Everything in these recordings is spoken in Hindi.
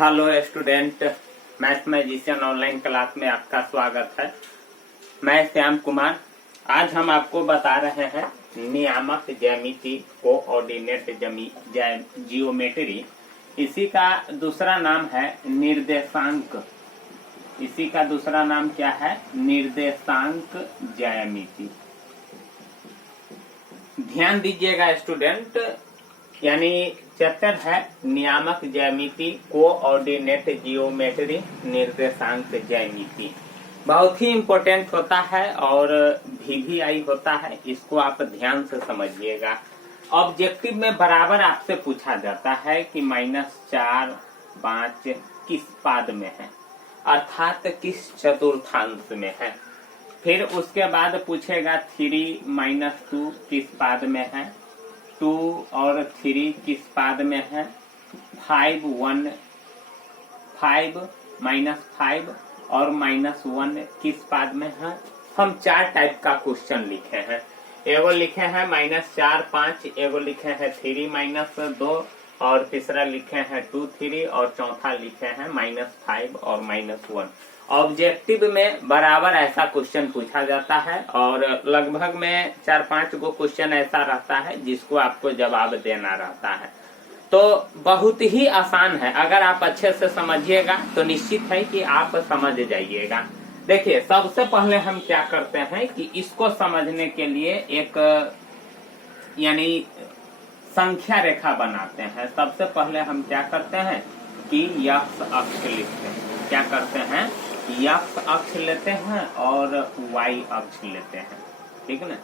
Hello student, math magician online class में आपका स्वागत है। मैं श्याम कुमार। आज हम आपको बता रहे हैं नियामक ज्यामिति कोऑर्डिनेट जियोमेट्री। इसी का दूसरा नाम है निर्देशांक। इसी का दूसरा नाम क्या है? निर्देशांक ज्यामिति। ध्यान दीजिएगा स्टूडेंट, यानी चैप्टर है नियामक ज्यामिति कोऑर्डिनेट जियोमेट्री, निर्देशांक ज्यामिति। बहुत ही इम्पोर्टेंट होता है और VVI होता है। इसको आप ध्यान से समझिएगा। ऑब्जेक्टिव में बराबर आपसे पूछा जाता है कि -4, 5 किस पाद में है, अर्थात किस चतुर्थांश में है। फिर उसके बाद पूछेगा 3 - 2 किस पाद में है, 2 और 3 किस पाद में है, 5 - 5 और -1 किस पाद में है। हम 4 टाइप का क्वेश्चन लिखे हैं। एगो लिखे हैं -4, 5, एगो लिखे हैं 3 - 2 और तीसरा लिखे हैं 2, 3 और चौथा लिखे हैं -5 और -1। ऑब्जेक्टिव में बराबर ऐसा क्वेश्चन पूछा जाता है और लगभग में 4-5 गो क्वेश्चन ऐसा रहता है जिसको आपको जवाब देना रहता है। तो बहुत ही आसान है। अगर आप अच्छे से समझिएगा तो निश्चित है कि आप समझ जाइएगा। देखिए, सबसे पहले हम क्या करते हैं कि इसको समझने के लिए एक यानी संख्या रेखा बनाते हैं। सबसे पहले हम क्या करते हैं कि x अक्ष लिखते हैं। क्या करते हैं? x अक्ष लेते हैं और y अक्ष लेते हैं। ठीक है ना?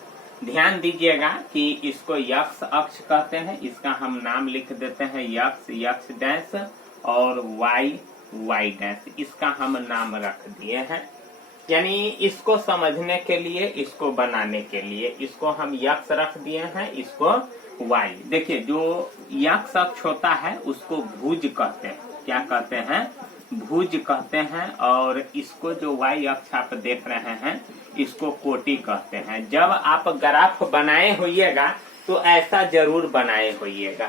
ध्यान दीजिएगा कि इसको x अक्ष कहते हैं। इसका हम नाम लिख देते हैं x डैश और y डैश। इसका हम नाम रख दिए हैं। यानी इसको समझने के लिए, इसको बनाने के लिए इसको हम x रख दिए हैं, इसको y। देखिए, जो x अक्ष होता है उसको भुज कहते हैं। क्या कहते हैं? भुज कहते हैं। और इसको जो y अक्ष आप देख रहे हैं इसको कोटि कहते हैं। जब आप ग्राफ बनाए होइएगा तो ऐसा जरूर बनाए होइएगा।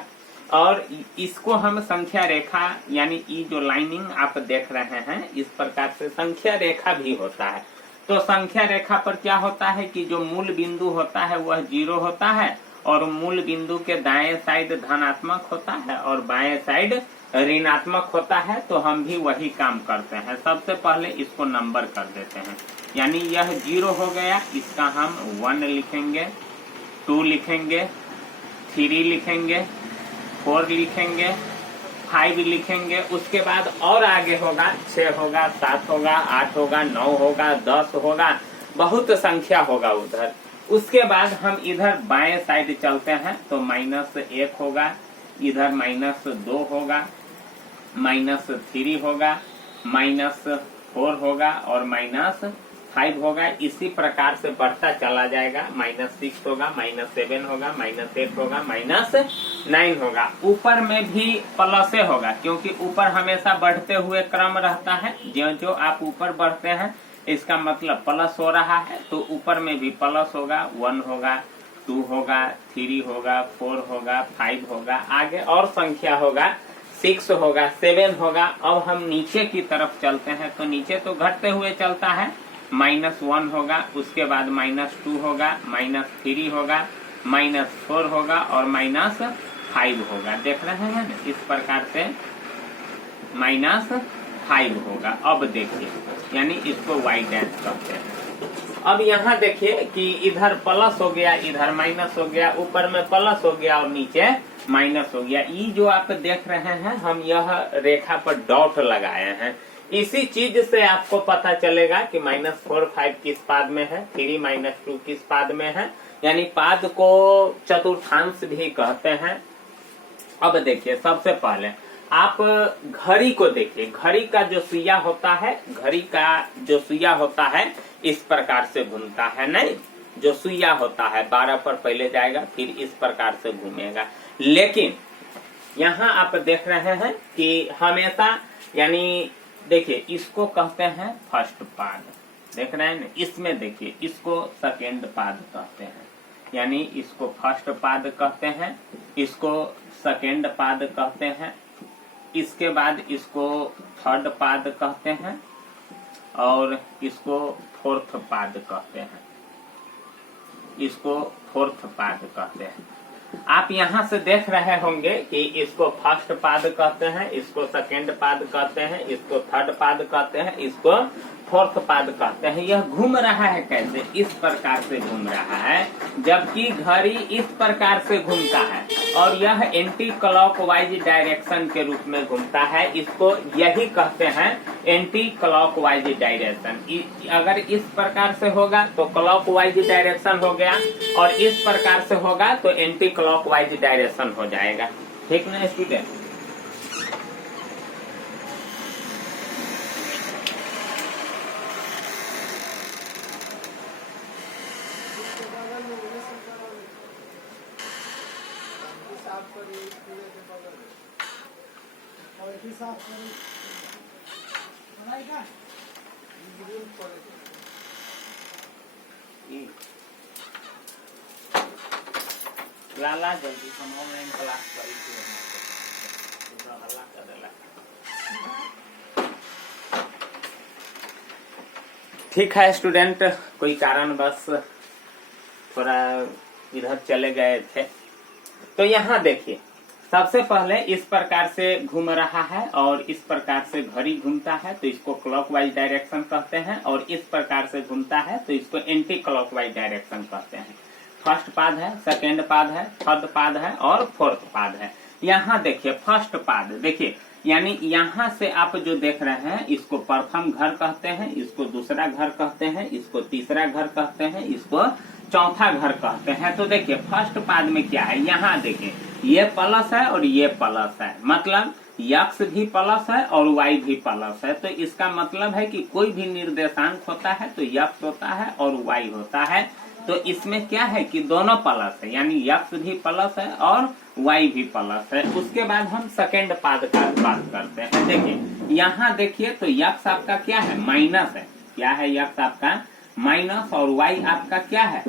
और इसको हम संख्या रेखा, यानी ये जो लाइनिंग आप देख रहे हैं इस प्रकार से संख्या रेखा भी होता है। तो संख्या रेखा पर क्या होता है कि जो मूल बिंदु होता है वह 0 होता है और मूल बिंदु के दाएं साइड धनात्मक होता है और बाएं साइड ऋणात्मक होता है। तो हम भी वही काम करते हैं। सबसे पहले इसको नंबर कर देते हैं। यानी यह 0 हो गया, इसका हम 1 लिखेंगे, 2 लिखेंगे, 3 लिखेंगे, 4 लिखेंगे, 5 लिखेंगे। उसके बाद और आगे होगा 6 होगा, 7 होगा, 8 होगा, 9 होगा, 10 होगा, बहुत संख्या होगा उधर। उसके बाद हम इधर बाएं साइड चलते हैं तो -1 होगा, इधर -2 होगा, -3 होगा, -4 होगा और -5 होगा। इसी प्रकार से बढ़ता चला जाएगा। -6 होगा, -7 होगा, -8 होगा, -9 होगा। ऊपर में भी प्लस होगा क्योंकि ऊपर हमेशा बढ़ते हुए क्रम रहता है। जो आप ऊपर बढ़ते हैं इसका मतलब प्लस हो रहा है। तो ऊपर में भी प्लस होगा, 1 होगा, 2 होगा, 3 होगा, 4 होगा, 5 होगा, आगे और संख्या होगा, 6 होगा, 7 होगा। अब हम नीचे की तरफ चलते हैं तो नीचे तो घटते हुए चलता है। -1 होगा, उसके बाद -2 होगा, -3 होगा, -4 होगा और -5 होगा। देख रहे हैं ना? इस प्रकार से -5 होगा। अब देखिए, यानी इसको y डैश कहते हैं। अब यहाँ देखिए कि इधर प्लस हो गया, इधर माइनस हो गया, ऊपर में प्लस हो गया और नीचे माइनस हो गया। ये जो आप देख रहे हैं हम यह रेखा पर डॉट लगाए हैं। इसी चीज से आपको पता चलेगा कि -4, 5 किस पाद में है, 3 - 2 किस पाद में है। यानी पाद को चतुर्थांश भी कहते हैं। अब देखिए, सबसे पहले आप घड़ी को देखिए। घड़ी का जो सुइया होता है, घड़ी का जो सुइया होता है इस प्रकार से घूमता है। नहीं, जो सुइया होता है 12 पर पहले जाएगा, फिर इस प्रकार से घूमेगा। लेकिन यहाँ आप देख रहे हैं कि हमेशा, यानी देखिए, इसको कहते हैं फर्स्ट पाद। देख रहे हैं ना? इसमें देखिए, इसको सेकेंड पाद कहते हैं। यानी इसको फर्स्ट पाद कहते हैं, इसको सेकेंड पाद कहते हैं। इसके बाद इसको थर्ड पाद कहते हैं और इसको फोर्थ पाद कहते हैं, इसको फोर्थ पाद कहते हैं। आप यहाँ से देख रहे होंगे कि इसको फर्स्ट पाद कहते हैं, इसको सेकेंड पाद कहते हैं, इसको थर्ड पाद कहते हैं, इसको फोर्थ पाद कहते हैं। यह घूम रहा है कैसे? इस प्रकार से घूम रहा है, जबकि घड़ी इस प्रकार से घूमता है और यह एंटी क्लॉकवाइज डायरेक्शन के रूप में घूमता है। इसको यही कहते हैं एंटी क्लॉकवाइज डायरेक्शन। अगर इस प्रकार से होगा तो क्लॉकवाइज डायरेक्शन हो गया और इस प्रकार से होगा तो एंटी क्लॉकवाइज डायरेक्शन हो जाएगा। ठीक ना स्टूडेंट? लाला जल्दी हम ऑनलाइन क्लास करी थी, हल्ला कर देला। ठीक है स्टूडेंट, कोई कारण बस थोड़ा इधर चले गए थे। तो यहाँ देखिए, सबसे पहले इस प्रकार से घूम रहा है और इस प्रकार से घड़ी घूमता है तो इसको क्लॉकवाइज डायरेक्शन कहते हैं, और इस प्रकार से घूमता है तो इसको एंटी क्लॉकवाइज डायरेक्शन कहते हैं। फर्स्ट पाद है, सेकेंड पाद है, थर्ड पाद है और फोर्थ पाद है। यहाँ देखिए फर्स्ट पाद, देखिए यानी यहाँ से आप जो देख रहे हैं इसको प्रथम घर कहते हैं, इसको दूसरा घर कहते हैं, इसको तीसरा घर कहते हैं, इसको चौथा घर कहते हैं। तो देखिए फर्स्ट पाद में क्या है, यहाँ देखिए ये प्लस है और ये प्लस है, मतलब यक्स भी प्लस है और वाई भी प्लस है। तो इसका मतलब है कि कोई भी निर्देशांक होता है तो यक्स होता है और वाई होता है। तो इसमें क्या है कि दोनों प्लस है, यानी यक्स भी प्लस है और वाई भी प्लस है। उसके बाद हम सेकेंड पाद का बात करते हैं। देखिए यहाँ देखिए तो यक्स आपका क्या है, माइनस है। क्या है? यक्स आपका माइनस और वाई आपका क्या है,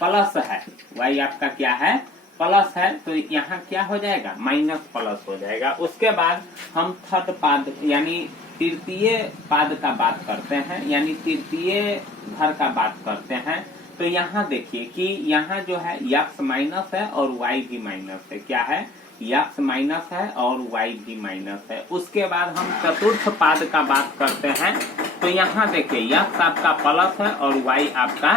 प्लस है। वाई आपका क्या है, प्लस है। तो यहाँ क्या हो जाएगा, माइनस प्लस हो जाएगा। उसके बाद हम थर्ड पाद यानी तृतीय पाद का बात करते हैं, यानी तृतीय घर का बात करते हैं। तो यहाँ देखिए कि यहाँ जो है यक्स माइनस है और वाई भी माइनस है। क्या है, यक्स माइनस है और वाई भी माइनस है। उसके बाद हम चतुर्थ पाद का बात करते हैं। तो यहाँ देखिए यक्स आपका प्लस है और वाई आपका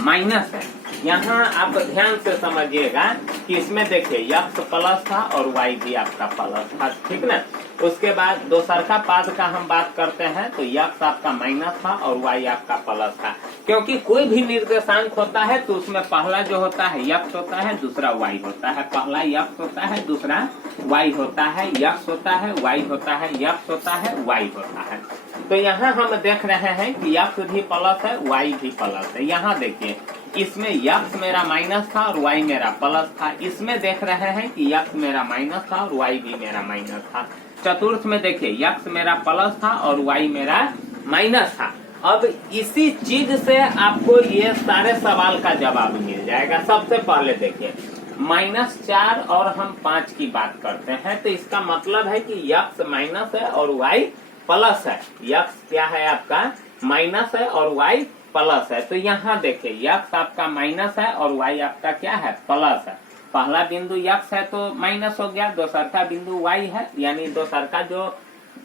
माइनस है। यहाँ आप ध्यान से समझिएगा कि इसमें देखिए यक्स प्लस था और वाई भी आपका प्लस था, ठीक ना। उसके बाद दोसरका पाद का हम बात करते हैं तो यक्स आपका माइनस था और वाई आपका प्लस था। क्योंकि कोई भी निर्देशांक होता है तो उसमें पहला जो होता है यक्स होता है, दूसरा वाई होता है। पहला यक्स होता है, दूसरा वाई होता है। यक्स होता है, वाई होता है, यक्स होता है, वाई होता है। तो यहाँ हम देख रहे हैं कि यक्स भी प्लस है, वाई भी प्लस है। यहाँ देखिए इसमें यक्स मेरा माइनस था और वाई मेरा प्लस था। इसमें देख रहे हैं कि यक्स मेरा माइनस था और वाई भी मेरा माइनस था। चतुर्थ में देखिए यक्स मेरा प्लस था और वाई मेरा माइनस था। अब इसी चीज से आपको ये सारे सवाल का जवाब मिल जाएगा। सबसे पहले देखिए -4 और हम 5 की बात करते हैं तो इसका मतलब है कि यक्स माइनस है और वाई प्लस है। यक्स क्या है आपका, माइनस है और वाई प्लस है। तो यहाँ देखिए यक्स आपका माइनस है और वाई आपका क्या है, प्लस है। पहला बिंदु यक्स है तो माइनस हो गया, दूसरा बिंदु वाई है, यानी दूसरा जो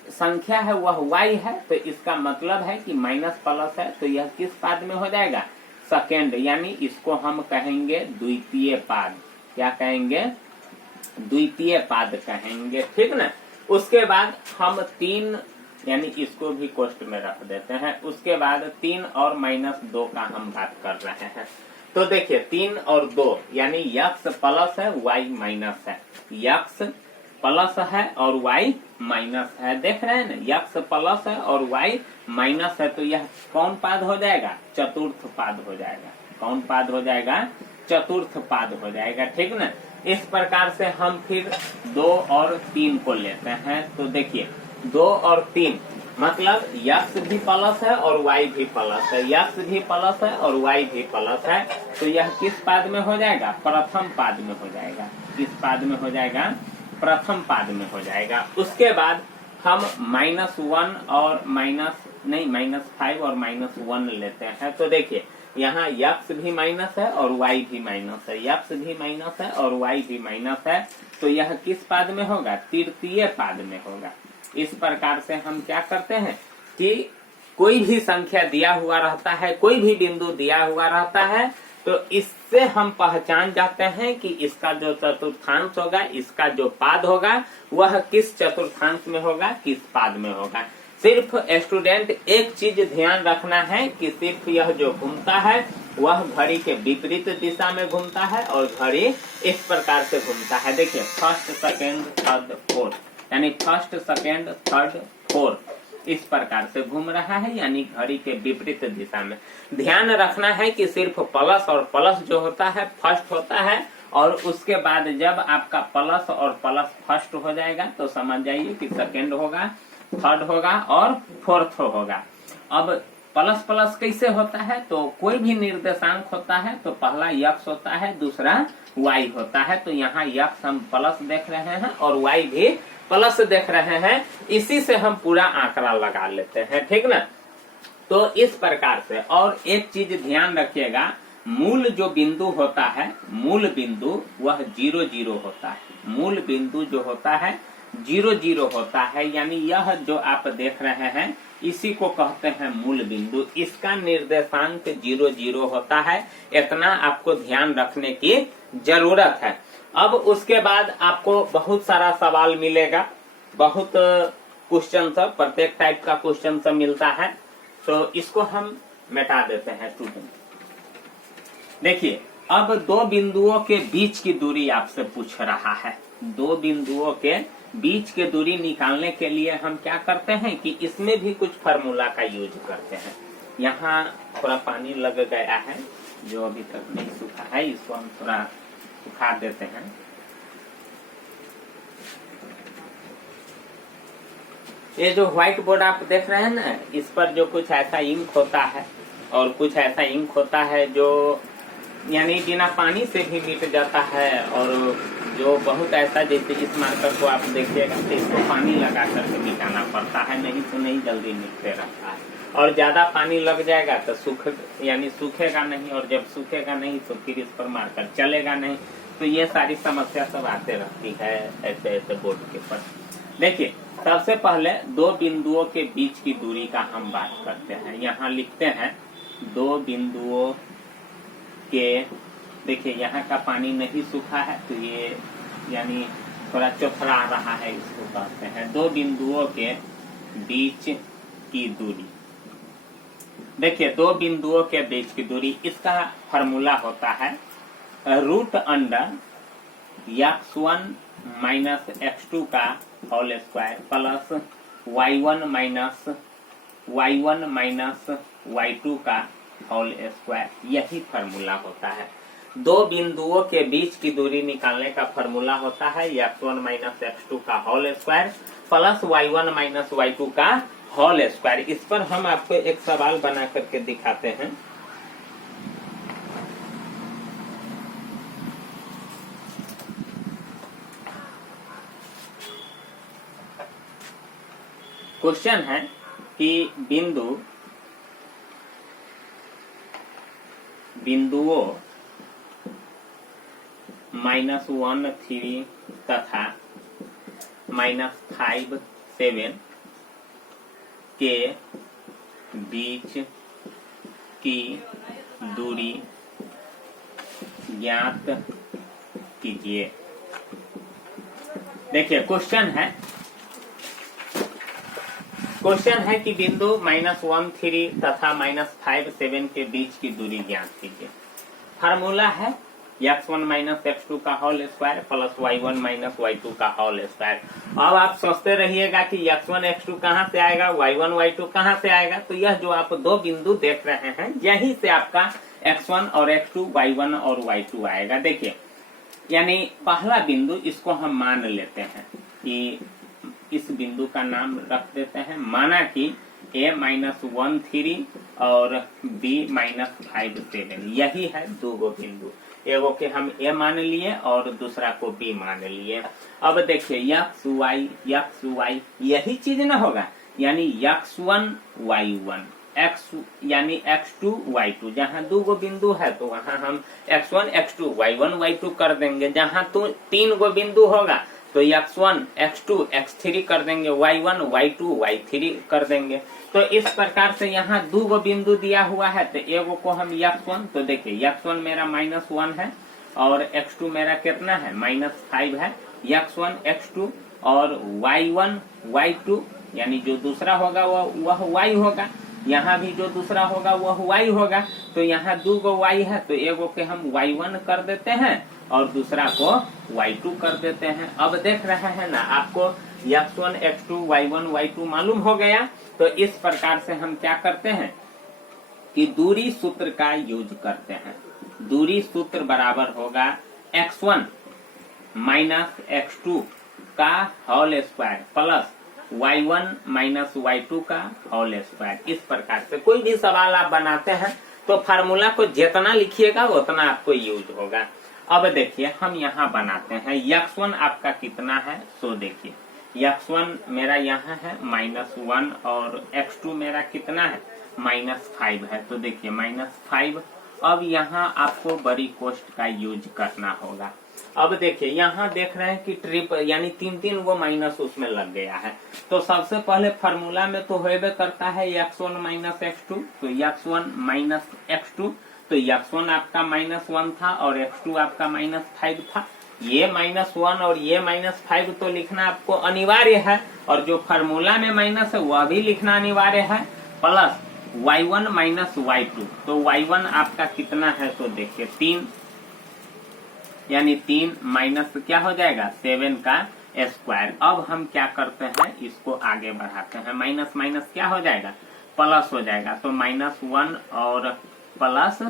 संख्या है वह वाई है। तो इसका मतलब है कि माइनस प्लस है। तो यह किस पाद में हो जाएगा, सेकेंड, यानी इसको हम कहेंगे द्वितीय पाद। क्या कहेंगे, द्वितीय पाद कहेंगे, ठीक ना। उसके बाद हम 3 यानी इसको भी कोष्ट में रख देते हैं। उसके बाद 3 और -2 का हम बात कर रहे हैं। तो देखिए 3 और 2 यानी यक्स प्लस है, वाई माइनस है। यक्स प्लस है और वाई माइनस है, देख रहे हैं ना, यक्स प्लस है और वाई माइनस है। तो यह कौन पाद हो जाएगा, चतुर्थ पाद हो जाएगा। कौन पाद हो जाएगा, चतुर्थ पाद हो जाएगा, ठीक ना। इस प्रकार से हम फिर 2 और 3 को लेते हैं। तो देखिए 2 और 3 मतलब यक्स भी प्लस है और वाई भी प्लस है। यक्स भी प्लस है और वाई भी प्लस है। तो यह किस पाद में हो जाएगा, प्रथम पाद में हो जाएगा। किस पाद में हो जाएगा, प्रथम पाद में हो जाएगा। उसके बाद हम -1 और -5 और -1 लेते हैं। तो देखिए यहाँ x भी माइनस है और y भी माइनस है, x भी माइनस है और y भी माइनस है। तो यह किस पाद में होगा? तृतीय पाद में होगा। इस प्रकार से हम क्या करते हैं कि कोई भी संख्या दिया हुआ रहता है, कोई भी बिंदु दिया हुआ रहता है, तो इससे हम पहचान जाते हैं कि इसका जो चतुर्थांश होगा, इसका जो पाद होगा, वह किस चतुर्थांश में होगा, किस पाद में होगा। सिर्फ स्टूडेंट एक चीज ध्यान रखना है कि सिर्फ यह जो घूमता है वह घड़ी के विपरीत दिशा में घूमता है और घड़ी इस प्रकार से घूमता है। देखिए फर्स्ट सेकेंड थर्ड फोर्थ, यानी फर्स्ट सेकेंड थर्ड फोर्थ इस प्रकार से घूम रहा है, यानी घड़ी के विपरीत दिशा में। ध्यान रखना है कि सिर्फ प्लस और प्लस जो होता है फर्स्ट होता है, और उसके बाद जब आपका प्लस और प्लस फर्स्ट हो जाएगा तो समझ जाइए कि सेकेंड होगा, थर्ड होगा और फोर्थ होगा। अब प्लस प्लस कैसे होता है? तो कोई भी निर्देशांक होता है तो पहला x होता है, दूसरा y होता है। तो यहाँ x हम प्लस देख रहे हैं और y भी प्लस देख रहे हैं, इसी से हम पूरा आंकड़ा लगा लेते हैं, ठीक ना। तो इस प्रकार से, और एक चीज ध्यान रखिएगा, मूल जो बिंदु होता है, मूल बिंदु वह 0 0 होता है। मूल बिंदु जो होता है 0 0 होता है, यानी यह जो आप देख रहे हैं इसी को कहते हैं मूल बिंदु। इसका निर्देशांक 0 0 होता है, इतना आपको ध्यान रखने की जरूरत है। अब उसके बाद आपको बहुत सारा सवाल मिलेगा, बहुत क्वेश्चन सब, प्रत्येक टाइप का क्वेश्चन सब मिलता है, तो इसको हम मिटा देते हैं स्टूडेंट। देखिए अब दो बिंदुओं के बीच की दूरी आपसे पूछ रहा है। दो बिंदुओं के बीच की दूरी निकालने के लिए हम क्या करते हैं कि इसमें भी कुछ फार्मूला का यूज करते हैं। यहाँ थोड़ा पानी लग गया है जो अभी तक नहीं सूखा है, इसको हम थोड़ा सुखा देते हैं। ये जो व्हाइट बोर्ड आप देख रहे हैं ना, इस पर जो कुछ ऐसा इंक होता है और कुछ ऐसा इंक होता है जो यानी बिना पानी से भी मिट जाता है, और जो बहुत ऐसा, जैसे इस मार्कर को आप देखिएगा तो इसको पानी लगा करके मिटाना पड़ता है, नहीं तो नहीं जल्दी मिटते रहता है। और ज्यादा पानी लग जाएगा तो सूखेगा नहीं, और जब सूखेगा नहीं तो फिर इस पर मार्कर चलेगा नहीं। तो ये सारी समस्या सब आते रहती है ऐसे ऐसे बोर्ड के पर। देखिए सबसे पहले दो बिंदुओं के बीच की दूरी का हम बात करते हैं। यहाँ लिखते हैं दो बिंदुओं के, देखिए यहाँ का पानी नहीं सूखा है तो ये यानी थोड़ा चौथरा रहा है, इसको कहते हैं दो बिंदुओं के बीच की दूरी। देखिए दो बिंदुओं के बीच की दूरी, इसका फॉर्मूला होता है √अंडर x1 माइनस x2 का whole square plus y1 minus y2 का होल स्क्वायर, यही फॉर्मूला होता है। दो बिंदुओं के बीच की दूरी निकालने का फॉर्मूला होता है x1 माइनस x2 का whole square plus y1 minus y2 का होल स्क्वायर। इस पर हम आपको एक सवाल बना करके दिखाते हैं। क्वेश्चन है कि बिंदुओं -1 3 तथा -5 7 के बीच की दूरी ज्ञात कीजिए। देखिए क्वेश्चन है कि बिंदु -1 3 तथा -5 7 के बीच की दूरी ज्ञात कीजिए। फार्मूला है x1 माइनस x2 का whole square plus y1 minus y2 का होल स्क्वायर। अब आप सोचते रहिएगा कि x1 x2 कहाँ से आएगा, y1 y2 कहाँ से आएगा। तो यह जो आप दो बिंदु देख रहे हैं यहीं से आपका x1 और x2 y1 और y2 आएगा। देखिए यानी पहला बिंदु, इसको हम मान लेते हैं कि इस बिंदु का नाम रख देते हैं, माना कि a-1 3 और b-5 7, यही है दो बिंदु। एगो के हम ए मान लिए और दूसरा को बी मान लिए। अब देखिए एक्स वाई यही चीज ना होगा, यानी x1 y1 x यानी x2 y2, जहाँ दो गो बिंदु है तो वहाँ हम x1 x2 y1 y2 कर देंगे। जहाँ तो 3 गो बिंदु होगा तो x1 x2 x3 कर देंगे, y1 y2 y3 कर देंगे। तो इस प्रकार से यहाँ दो गो बिंदु दिया हुआ है तो एगो को हम x1, तो देखिए x1 मेरा -1 है और x2 मेरा कितना है -5 है, x1 x2 और y1 y2 यानी जो दूसरा होगा वह y होगा, यहाँ भी जो दूसरा होगा वह y होगा। तो यहाँ दो गो y है तो एगो के हम y1 कर देते हैं और दूसरा को y2 कर देते हैं। अब देख रहे हैं ना आपको x1 x2 y1 y2 मालूम हो गया। तो इस प्रकार से हम क्या करते हैं कि दूरी सूत्र का यूज करते हैं। दूरी सूत्र बराबर होगा x1 माइनस x2 का whole square plus y1 minus y2 का होल स्क्वायर। इस प्रकार से कोई भी सवाल आप बनाते हैं तो फार्मूला को जितना लिखिएगा उतना आपको यूज होगा। अब देखिए हम यहाँ बनाते हैं x1 आपका कितना है, तो देखिए x1 मेरा यहाँ है -1 और x2 मेरा कितना है -5 है। तो देखिए -5। अब यहाँ आपको बड़ी कोष्ठ का यूज करना होगा। अब देखिए यहाँ देख रहे हैं कि ट्रिप यानी 3 वो माइनस उसमें लग गया है। तो सबसे पहले फार्मूला में तो होबे करता है x1 माइनस x2, तो x1 माइनस x2, तो x1 आपका -1 था और x2 आपका -5 था। ये -1 और ये -5 तो लिखना आपको अनिवार्य है और जो फार्मूला में माइनस है वह भी लिखना अनिवार्य है, प्लस y1 माइनस y2। तो y1 आपका कितना है, तो देखिए 3, यानी 3 माइनस क्या हो जाएगा 7 का स्क्वायर। अब हम क्या करते हैं इसको आगे बढ़ाते हैं, माइनस माइनस क्या हो जाएगा प्लस हो जाएगा। तो -1 और प्लस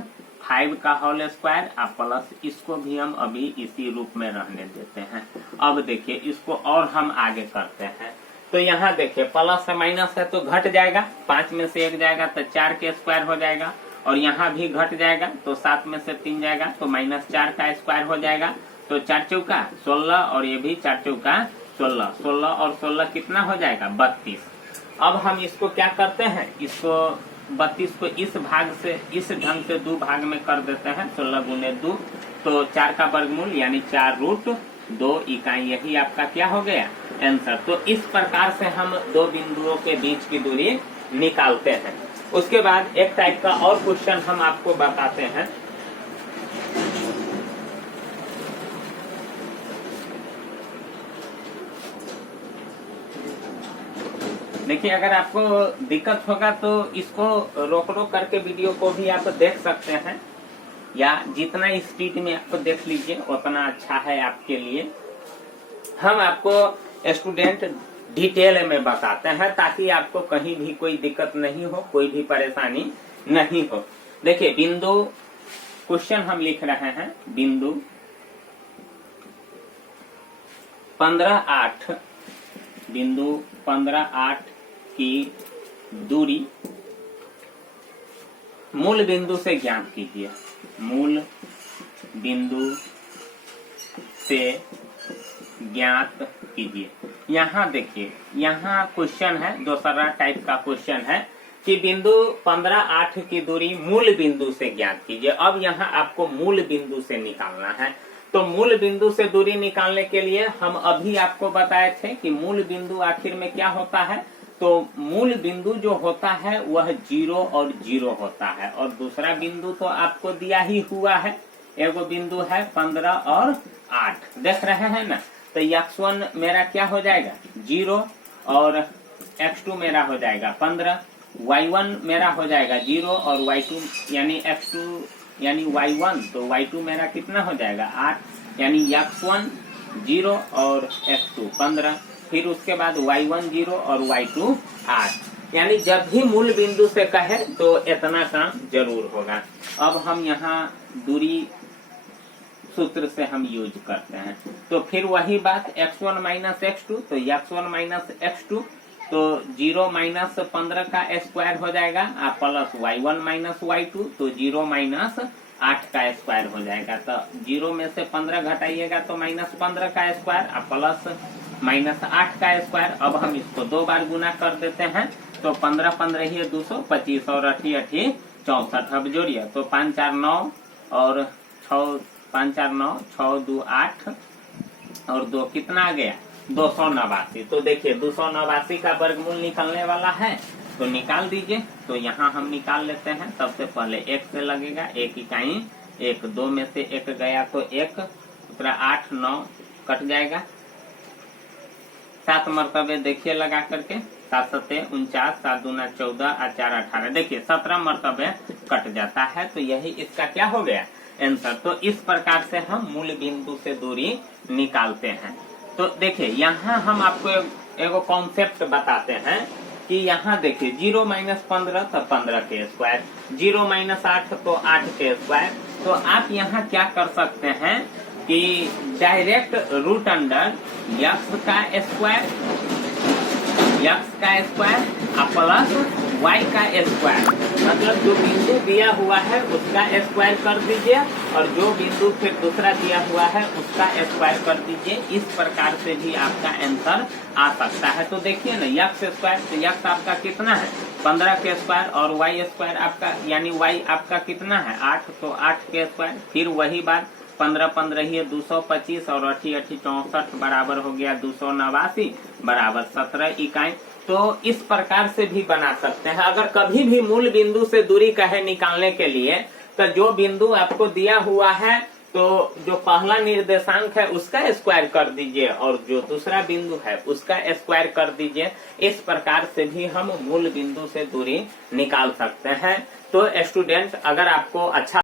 5 का होल स्क्वायर और प्लस इसको भी हम अभी इसी रूप में रहने देते हैं। अब देखिए इसको और हम आगे करते हैं। तो यहाँ देखिए प्लस से माइनस है तो घट जाएगा, 5 में से 1 जाएगा तो 4 के स्क्वायर हो जाएगा और यहाँ भी घट जाएगा तो 7 में से 3 जाएगा तो -4 का स्क्वायर हो जाएगा। तो 4 चौका 16 और ये भी 4 चौका 16, 16 और 16 कितना हो जाएगा 32। अब हम इसको क्या करते हैं, इसको 32 को इस भाग से इस ढंग से 2 भाग में कर देते हैं, 16 गुने 2 तो 4 का वर्गमूल यानी 4√2 इकाई, यही आपका क्या हो गया आंसर। तो इस प्रकार से हम दो बिंदुओं के बीच की दूरी निकालते हैं। उसके बाद एक टाइप का और क्वेश्चन हम आपको बताते हैं। देखिए अगर आपको दिक्कत होगा तो इसको रोक करके वीडियो को भी आप देख सकते हैं, या जितना स्पीड में आपको देख लीजिए उतना अच्छा है आपके लिए। हम आपको स्टूडेंट डिटेल में बताते हैं ताकि आपको कहीं भी कोई दिक्कत नहीं हो, कोई भी परेशानी नहीं हो। देखिए बिंदु क्वेश्चन हम लिख रहे हैं, बिंदु 15-8 बिंदु 15-8 की दूरी मूल बिंदु से ज्ञात कीजिए। मूल बिंदु से ज्ञात कीजिए। यहाँ देखिए यहाँ क्वेश्चन है, दूसरा टाइप का क्वेश्चन है कि बिंदु 15-8 की दूरी मूल बिंदु से ज्ञात कीजिए। अब यहाँ आपको मूल बिंदु से निकालना है। तो मूल बिंदु से दूरी निकालने के लिए हम अभी आपको बताए थे कि मूल बिंदु आखिर में क्या होता है। तो मूल बिंदु जो होता है वह 0 और 0 होता है, और दूसरा बिंदु तो आपको दिया ही हुआ है, एगो बिंदु है 15 और 8 देख रहे हैं ना। तो x1 मेरा क्या हो जाएगा 0 और x2 मेरा हो जाएगा 15, y1 मेरा हो जाएगा 0 और y2 यानी x2 यानी y1, तो y2 मेरा कितना हो जाएगा 8, यानी x1 0 और x2 15, फिर उसके बाद y1 0 और y2 8। यानी जब भी मूल बिंदु से कहे तो इतना काम जरूर होगा। अब हम यहाँ दूरी सूत्र से हम यूज करते हैं। तो फिर वही बात x1 माइनस x2, तो x1 माइनस x2 तो 0 माइनस 15 का स्क्वायर हो जाएगा, प्लस y1 माइनस y2 तो 0 माइनस 8 का स्क्वायर हो जाएगा। तो 0 में से 15 घटाइएगा तो -15 का स्क्वायर और प्लस -8 का स्क्वायर। अब हम इसको 2 बार गुना कर देते हैं तो 15 15 ही 225 और 8 8 64। अब जोड़िए तो 5 4 9 और 6 5 4 9 6 2 8 और 2 कितना आ गया 289। तो देखिए 289 का वर्गमूल निकलने वाला है, तो निकाल दीजिए। तो यहाँ हम निकाल लेते हैं। सबसे पहले 1 से लगेगा, 1 इकाई 1, 2 में से 1 गया तो 1 दूसरा 8 9 कट जाएगा। 7 मरतबे देखिए लगा करके, 7 7 49, 7 दूना 14 और 4 18। देखिए 17 मरतबे कट जाता है। तो यही इसका क्या हो गया आंसर। तो इस प्रकार से हम मूल बिंदु से दूरी निकालते हैं। तो देखिए यहाँ हम आपको एगो कॉन्सेप्ट बताते हैं कि यहाँ देखिए 0 - 15 तो 15 के स्क्वायर, 0 - 8 तो 8 के स्क्वायर। तो आप यहाँ क्या कर सकते हैं कि डायरेक्ट रूट अंडर x का स्क्वायर प्लस y का स्क्वायर, मतलब जो बिंदु दिया हुआ है उसका स्क्वायर कर दीजिए और जो बिंदु फिर दूसरा दिया हुआ है उसका स्क्वायर कर दीजिए। इस प्रकार से भी आपका आंसर आ सकता है। तो देखिए ना x स्क्वायर, तो x आपका कितना है 15 के स्क्वायर और y स्क्वायर आपका यानी y आपका कितना है 8, तो 8 के स्क्वायर। फिर वही बात 15 15 ही 225 और 8 8 64 बराबर हो गया 289 बराबर 17 इकाई। तो इस प्रकार से भी बना सकते हैं। अगर कभी भी मूल बिंदु से दूरी कहे निकालने के लिए, तो जो बिंदु आपको दिया हुआ है तो जो पहला निर्देशांक है उसका स्क्वायर कर दीजिए और जो दूसरा बिंदु है उसका स्क्वायर कर दीजिए। इस प्रकार से भी हम मूल बिंदु से दूरी निकाल सकते हैं। तो स्टूडेंट, अगर आपको अच्छा